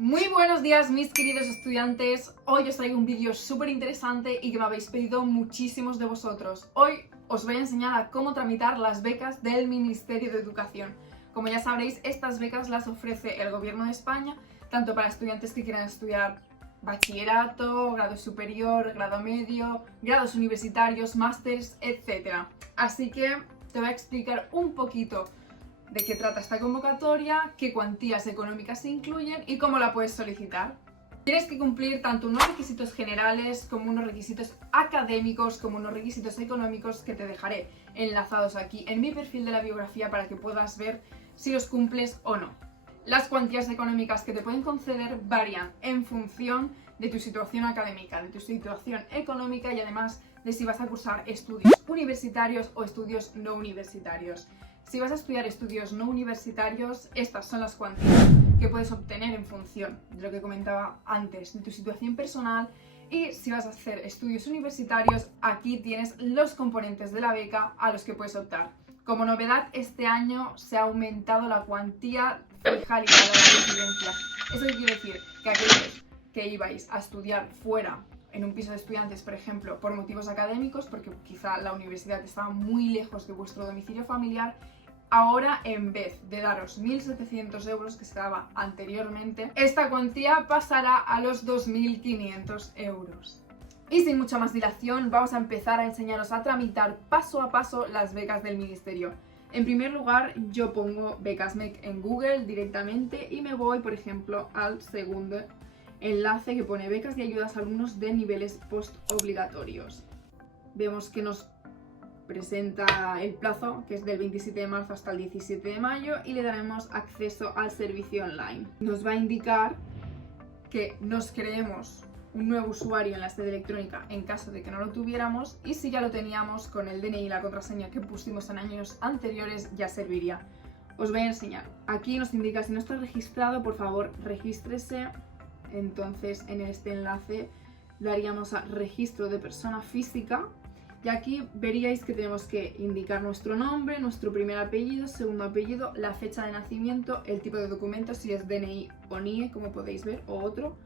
Muy buenos días mis queridos estudiantes, hoy os traigo un vídeo súper interesante y que me habéis pedido muchísimos de vosotros. Hoy os voy a enseñar a cómo tramitar las becas del Ministerio de Educación. Como ya sabréis, estas becas las ofrece el Gobierno de España, tanto para estudiantes que quieran estudiar bachillerato, grado superior, grado medio, grados universitarios, másters, etc. Así que te voy a explicar un poquito de qué trata esta convocatoria, qué cuantías económicas se incluyen y cómo la puedes solicitar. Tienes que cumplir tanto unos requisitos generales como unos requisitos académicos como unos requisitos económicos que te dejaré enlazados aquí en mi perfil de la biografía para que puedas ver si los cumples o no. Las cuantías económicas que te pueden conceder varían en función de tu situación académica, de tu situación económica y además de si vas a cursar estudios universitarios o estudios no universitarios. Si vas a estudiar estudios no universitarios, estas son las cuantías que puedes obtener en función de lo que comentaba antes, de tu situación personal. Y si vas a hacer estudios universitarios, aquí tienes los componentes de la beca a los que puedes optar. Como novedad, este año se ha aumentado la cuantía fija ligada a la residencia. Eso quiere decir que aquellos que ibais a estudiar fuera, en un piso de estudiantes, por ejemplo, por motivos académicos, porque quizá la universidad estaba muy lejos de vuestro domicilio familiar, ahora en vez de daros 1.700 euros que se daba anteriormente, esta cuantía pasará a los 2.500 euros. Y sin mucha más dilación, vamos a empezar a enseñaros a tramitar paso a paso las becas del ministerio. En primer lugar, yo pongo Becasmec en Google directamente y me voy, por ejemplo, al segundo enlace que pone becas y ayudas a alumnos de niveles postobligatorios. Vemos que nos presenta el plazo, que es del 27 de marzo hasta el 17 de mayo, y le daremos acceso al servicio online. Nos va a indicar que nos creemos un nuevo usuario en la sede electrónica en caso de que no lo tuviéramos, y si ya lo teníamos, con el DNI y la contraseña que pusimos en años anteriores ya serviría. Os voy a enseñar. Aquí nos indica si no está registrado, por favor regístrese. Entonces en este enlace daríamos a registro de persona física y aquí veríais que tenemos que indicar nuestro nombre, nuestro primer apellido, segundo apellido, la fecha de nacimiento, el tipo de documento, si es DNI o NIE, como podéis ver, o otro,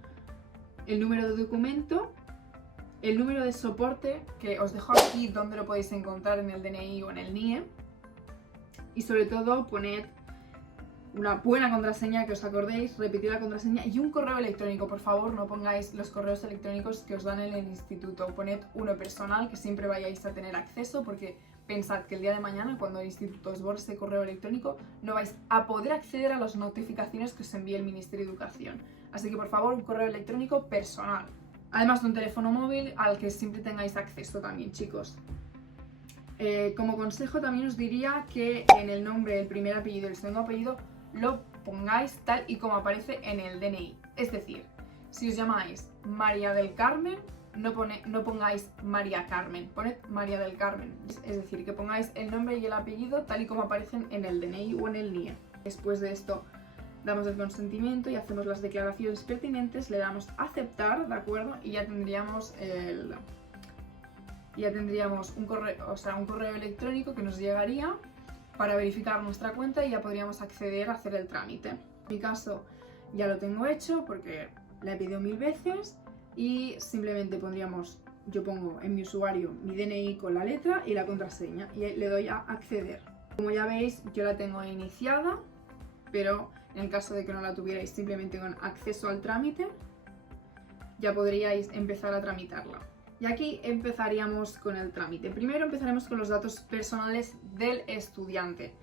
el número de documento, el número de soporte, que os dejo aquí donde lo podéis encontrar en el DNI o en el NIE, y sobre todo poned una buena contraseña, que os acordéis, repetir la contraseña y un correo electrónico. Por favor, no pongáis los correos electrónicos que os dan en el instituto, poned uno personal que siempre vayáis a tener acceso, porque pensad que el día de mañana, cuando el instituto os borre ese correo electrónico, no vais a poder acceder a las notificaciones que os envíe el Ministerio de Educación. Así que por favor, un correo electrónico personal, además de un teléfono móvil al que siempre tengáis acceso también, chicos. Como consejo también os diría que en el nombre, el primer apellido y el segundo apellido lo pongáis tal y como aparece en el DNI. Es decir, si os llamáis María del Carmen, no pongáis María Carmen, poned María del Carmen. Es decir, que pongáis el nombre y el apellido tal y como aparecen en el DNI o en el NIE. Después de esto damos el consentimiento y hacemos las declaraciones pertinentes, le damos a aceptar, ¿de acuerdo? Y ya tendríamos un correo electrónico que nos llegaría para verificar nuestra cuenta y ya podríamos acceder a hacer el trámite. En mi caso ya lo tengo hecho porque la he pedido 1000 veces y simplemente yo pongo en mi usuario mi DNI con la letra y la contraseña y le doy a acceder. Como ya veis, yo la tengo iniciada, pero en el caso de que no la tuvierais, simplemente con acceso al trámite ya podríais empezar a tramitarla. Y aquí empezaríamos con el trámite. Primero empezaremos con los datos personales del estudiante.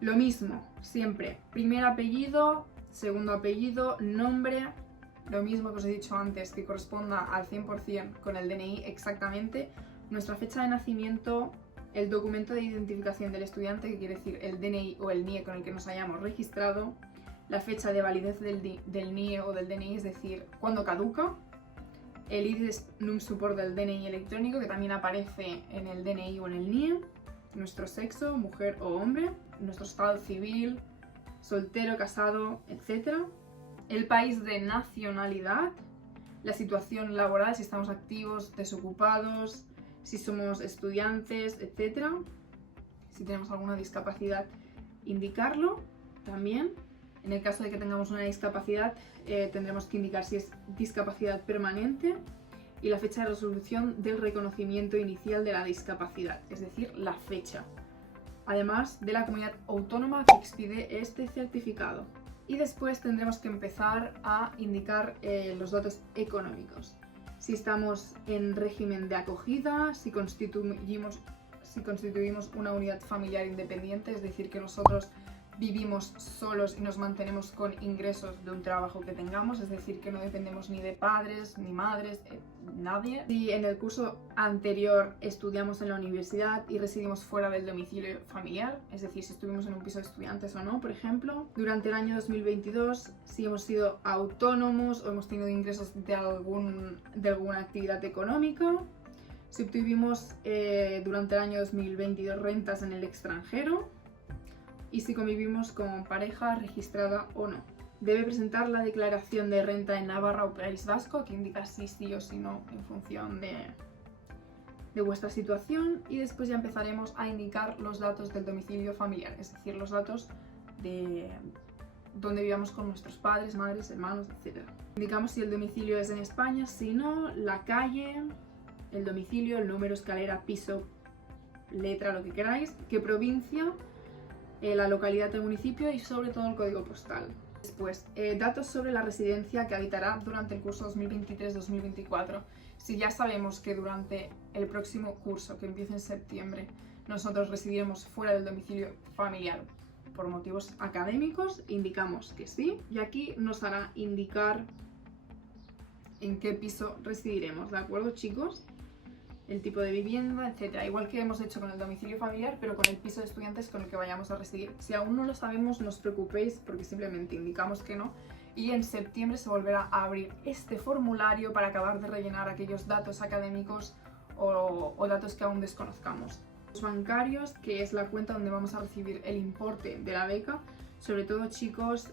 Lo mismo, siempre, primer apellido, segundo apellido, nombre, lo mismo que os he dicho antes, que corresponda al 100% con el DNI exactamente, nuestra fecha de nacimiento, el documento de identificación del estudiante, que quiere decir el DNI o el NIE con el que nos hayamos registrado, la fecha de validez del NIE o del DNI, es decir, cuándo caduca, el ID num support del DNI electrónico, que también aparece en el DNI o en el NIE, nuestro sexo, mujer o hombre, nuestro estado civil, soltero, casado, etc. El país de nacionalidad, la situación laboral, si estamos activos, desocupados, si somos estudiantes, etc. Si tenemos alguna discapacidad, indicarlo también. En el caso de que tengamos una discapacidad, tendremos que indicar si es discapacidad permanente y la fecha de resolución del reconocimiento inicial de la discapacidad, es decir, la fecha. Además de la comunidad autónoma que expide este certificado. Y después tendremos que empezar a indicar los datos económicos. Si estamos en régimen de acogida, si constituimos una unidad familiar independiente, es decir, que nosotros vivimos solos y nos mantenemos con ingresos de un trabajo que tengamos, es decir, que no dependemos ni de padres, ni madres, nadie. Si en el curso anterior estudiamos en la universidad y residimos fuera del domicilio familiar, es decir, si estuvimos en un piso de estudiantes o no, por ejemplo. Durante el año 2022, si hemos sido autónomos o hemos tenido ingresos de alguna actividad económica. Si obtuvimos durante el año 2022 rentas en el extranjero. Y si convivimos con pareja registrada o no. Debe presentar la declaración de renta en Navarra o País Vasco, que indica si sí o si no en función de vuestra situación. Y después ya empezaremos a indicar los datos del domicilio familiar, es decir, los datos de donde vivamos con nuestros padres, madres, hermanos, etc. Indicamos si el domicilio es en España, si no, la calle, el domicilio, el número, escalera, piso, letra, lo que queráis, qué provincia, la localidad del municipio y sobre todo el código postal. Después, datos sobre la residencia que habitará durante el curso 2023-2024. Si ya sabemos que durante el próximo curso, que empieza en septiembre, nosotros residiremos fuera del domicilio familiar por motivos académicos, indicamos que sí, y aquí nos hará indicar en qué piso residiremos, ¿de acuerdo, chicos? El tipo de vivienda, etcétera. Igual que hemos hecho con el domicilio familiar, pero con el piso de estudiantes con el que vayamos a residir. Si aún no lo sabemos, no os preocupéis porque simplemente indicamos que no. Y en septiembre se volverá a abrir este formulario para acabar de rellenar aquellos datos académicos o datos que aún desconozcamos. Los bancarios, que es la cuenta donde vamos a recibir el importe de la beca. Sobre todo, chicos,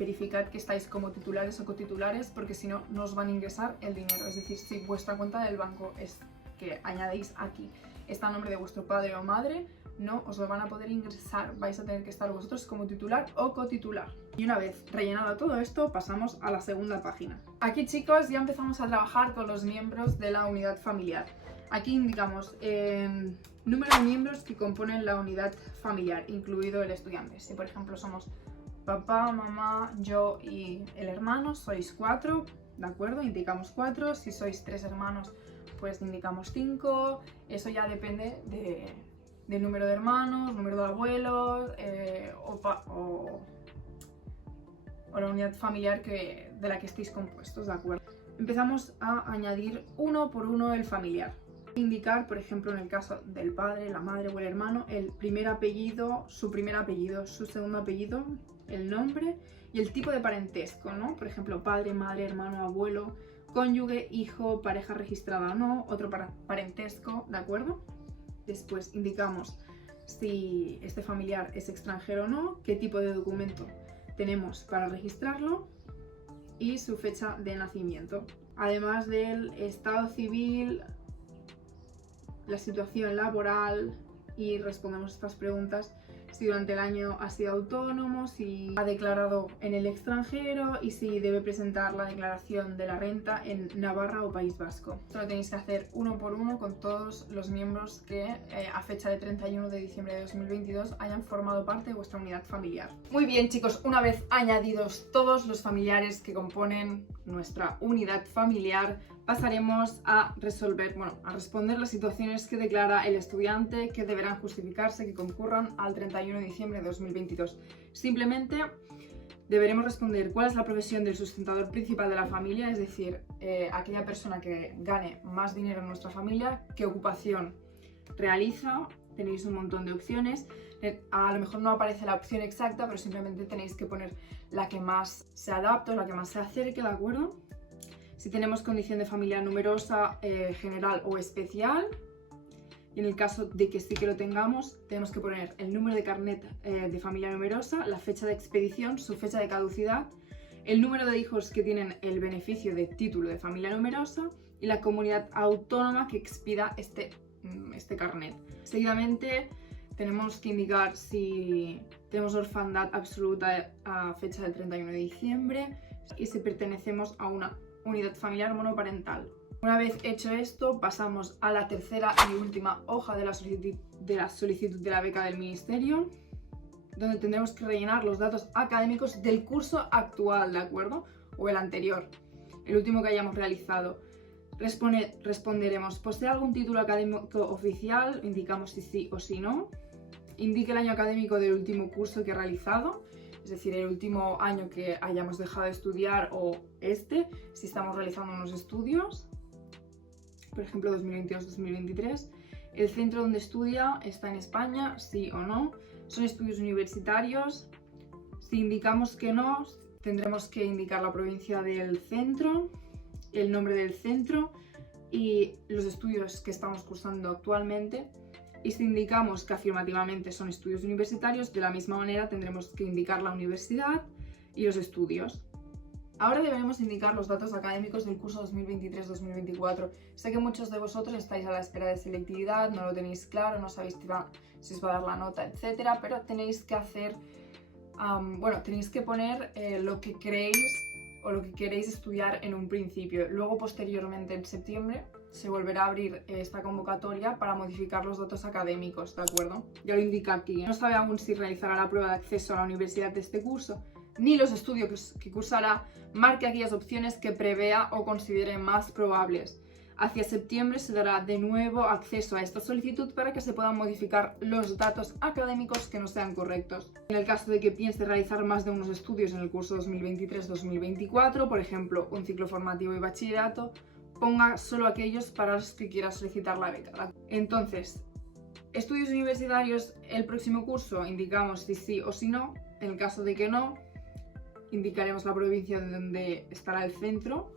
verificad que estáis como titulares o cotitulares, porque si no, no os van a ingresar el dinero. Es decir, si vuestra cuenta del banco es que añadéis aquí está a nombre de vuestro padre o madre, no os lo van a poder ingresar, vais a tener que estar vosotros como titular o cotitular. Y una vez rellenado todo esto, pasamos a la segunda página. Aquí, chicos, ya empezamos a trabajar con los miembros de la unidad familiar. Aquí indicamos número de miembros que componen la unidad familiar, incluido el estudiante. Si por ejemplo somos papá, mamá, yo y el hermano, sois 4, ¿de acuerdo? Indicamos 4. Si sois 3 hermanos, pues indicamos 5, eso ya depende del número de hermanos, número de abuelos o la unidad familiar de la que estéis compuestos, ¿de acuerdo? Empezamos a añadir uno por uno el familiar. Indicar, por ejemplo, en el caso del padre, la madre o el hermano, el primer apellido, su segundo apellido, el nombre y el tipo de parentesco, ¿no? Por ejemplo, padre, madre, hermano, abuelo, cónyuge, hijo, pareja registrada o no, otro parentesco, ¿de acuerdo? Después indicamos si este familiar es extranjero o no, qué tipo de documento tenemos para registrarlo y su fecha de nacimiento. Además del estado civil, la situación laboral y respondemos estas preguntas. Si durante el año ha sido autónomo, si ha declarado en el extranjero y si debe presentar la declaración de la renta en Navarra o País Vasco. Esto lo tenéis que hacer uno por uno con todos los miembros que a fecha de 31 de diciembre de 2022 hayan formado parte de vuestra unidad familiar. Muy bien, chicos, una vez añadidos todos los familiares que componen nuestra unidad familiar, pasaremos a responder las situaciones que declara el estudiante que deberán justificarse que concurran al 31 de diciembre de 2022. Simplemente deberemos responder cuál es la profesión del sustentador principal de la familia, es decir, aquella persona que gane más dinero en nuestra familia, qué ocupación realiza. Tenéis un montón de opciones. A lo mejor no aparece la opción exacta, pero simplemente tenéis que poner la que más se adapte, la que más se acerque, ¿de acuerdo? Si tenemos condición de familia numerosa, general o especial, y en el caso de que sí que lo tengamos, tenemos que poner el número de carnet de familia numerosa, la fecha de expedición, su fecha de caducidad, el número de hijos que tienen el beneficio de título de familia numerosa y la comunidad autónoma que expida este carnet. Seguidamente tenemos que indicar si tenemos orfandad absoluta a fecha del 31 de diciembre y si pertenecemos a una unidad familiar monoparental. Una vez hecho esto, pasamos a la tercera y última hoja de la solicitud de la beca del ministerio, donde tendremos que rellenar los datos académicos del curso actual, ¿de acuerdo? O el anterior, el último que hayamos realizado. Responderemos, ¿posee algún título académico oficial? Indicamos si sí o si no. Indique el año académico del último curso que ha realizado, es decir, el último año que hayamos dejado de estudiar o si estamos realizando unos estudios, por ejemplo 2022-2023. El centro donde estudia está en España, sí o no. Son estudios universitarios. Si indicamos que no, tendremos que indicar la provincia del centro, el nombre del centro y los estudios que estamos cursando actualmente. Y si indicamos que afirmativamente son estudios universitarios, de la misma manera tendremos que indicar la universidad y los estudios. Ahora deberemos indicar los datos académicos del curso 2023-2024. Sé que muchos de vosotros estáis a la espera de selectividad, no lo tenéis claro, no sabéis si os va a dar la nota, etc. Pero tenéis que hacer, tenéis que poner lo que creéis o lo que queréis estudiar en un principio. Luego, posteriormente, en septiembre, se volverá a abrir esta convocatoria para modificar los datos académicos, ¿de acuerdo? Ya lo indica aquí. No sabe aún si realizará la prueba de acceso a la universidad de este curso, ni los estudios que cursará. Marque aquellas opciones que prevea o considere más probables. Hacia septiembre se dará de nuevo acceso a esta solicitud para que se puedan modificar los datos académicos que no sean correctos. En el caso de que piense realizar más de unos estudios en el curso 2023-2024, por ejemplo, un ciclo formativo y bachillerato, ponga solo aquellos para los que quiera solicitar la beca. Entonces, estudios universitarios el próximo curso, indicamos si sí o si no. En el caso de que no, indicaremos la provincia de donde estará el centro,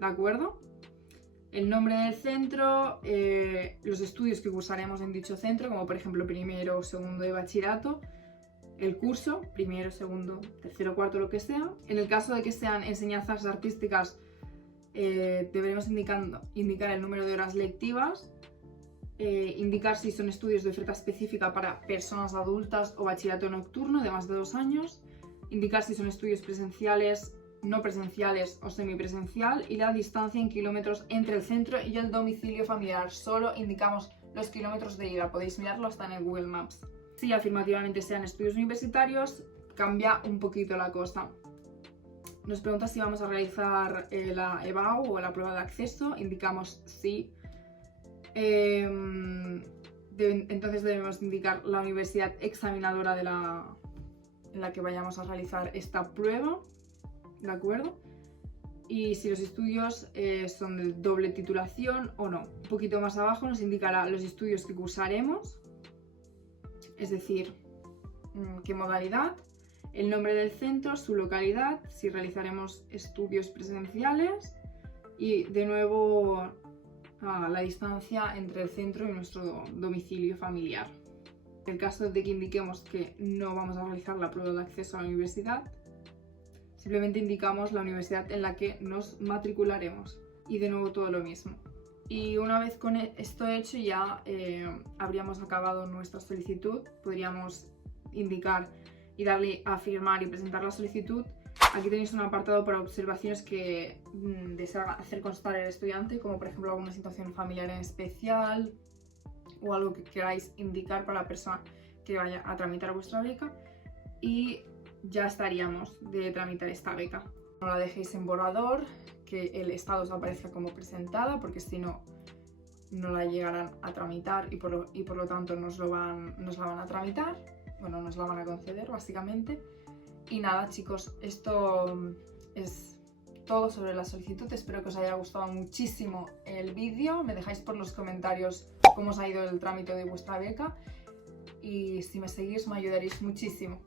¿de acuerdo? El nombre del centro, los estudios que cursaremos en dicho centro, como por ejemplo primero o segundo de bachillerato, el curso, primero, segundo, tercero, cuarto, lo que sea. En el caso de que sean enseñanzas artísticas, deberemos indicar el número de horas lectivas, indicar si son estudios de oferta específica para personas adultas o bachillerato nocturno de más de 2 años, indicar si son estudios presenciales, no presenciales o semipresencial y la distancia en kilómetros entre el centro y el domicilio familiar. Solo indicamos los kilómetros de ida, podéis mirarlo hasta en el Google Maps. Si afirmativamente sean estudios universitarios, cambia un poquito la cosa. Nos pregunta si vamos a realizar la EBAU o la prueba de acceso, indicamos sí. Entonces debemos indicar la universidad examinadora en la que vayamos a realizar esta prueba, ¿de acuerdo? Y si los estudios son de doble titulación o no. Un poquito más abajo nos indicará los estudios que cursaremos, es decir, qué modalidad, el nombre del centro, su localidad, si realizaremos estudios presenciales y de nuevo la distancia entre el centro y nuestro domicilio familiar. En el caso de que indiquemos que no vamos a realizar la prueba de acceso a la universidad, simplemente indicamos la universidad en la que nos matricularemos y de nuevo todo lo mismo. Y una vez con esto hecho ya habríamos acabado nuestra solicitud, podríamos indicar y darle a firmar y presentar la solicitud. Aquí tenéis un apartado para observaciones que desea hacer constar el estudiante, como por ejemplo alguna situación familiar en especial o algo que queráis indicar para la persona que vaya a tramitar vuestra beca, y ya estaríamos de tramitar esta beca. No la dejéis en borrador, que el estado os aparezca como presentada, porque si no, no la llegarán a tramitar y por lo tanto nos la van a tramitar, bueno, nos la van a conceder básicamente. Y nada, chicos, esto es todo sobre la solicitud. Espero que os haya gustado muchísimo el vídeo. Me dejáis por los comentarios cómo os ha ido el trámite de vuestra beca y si me seguís me ayudaréis muchísimo.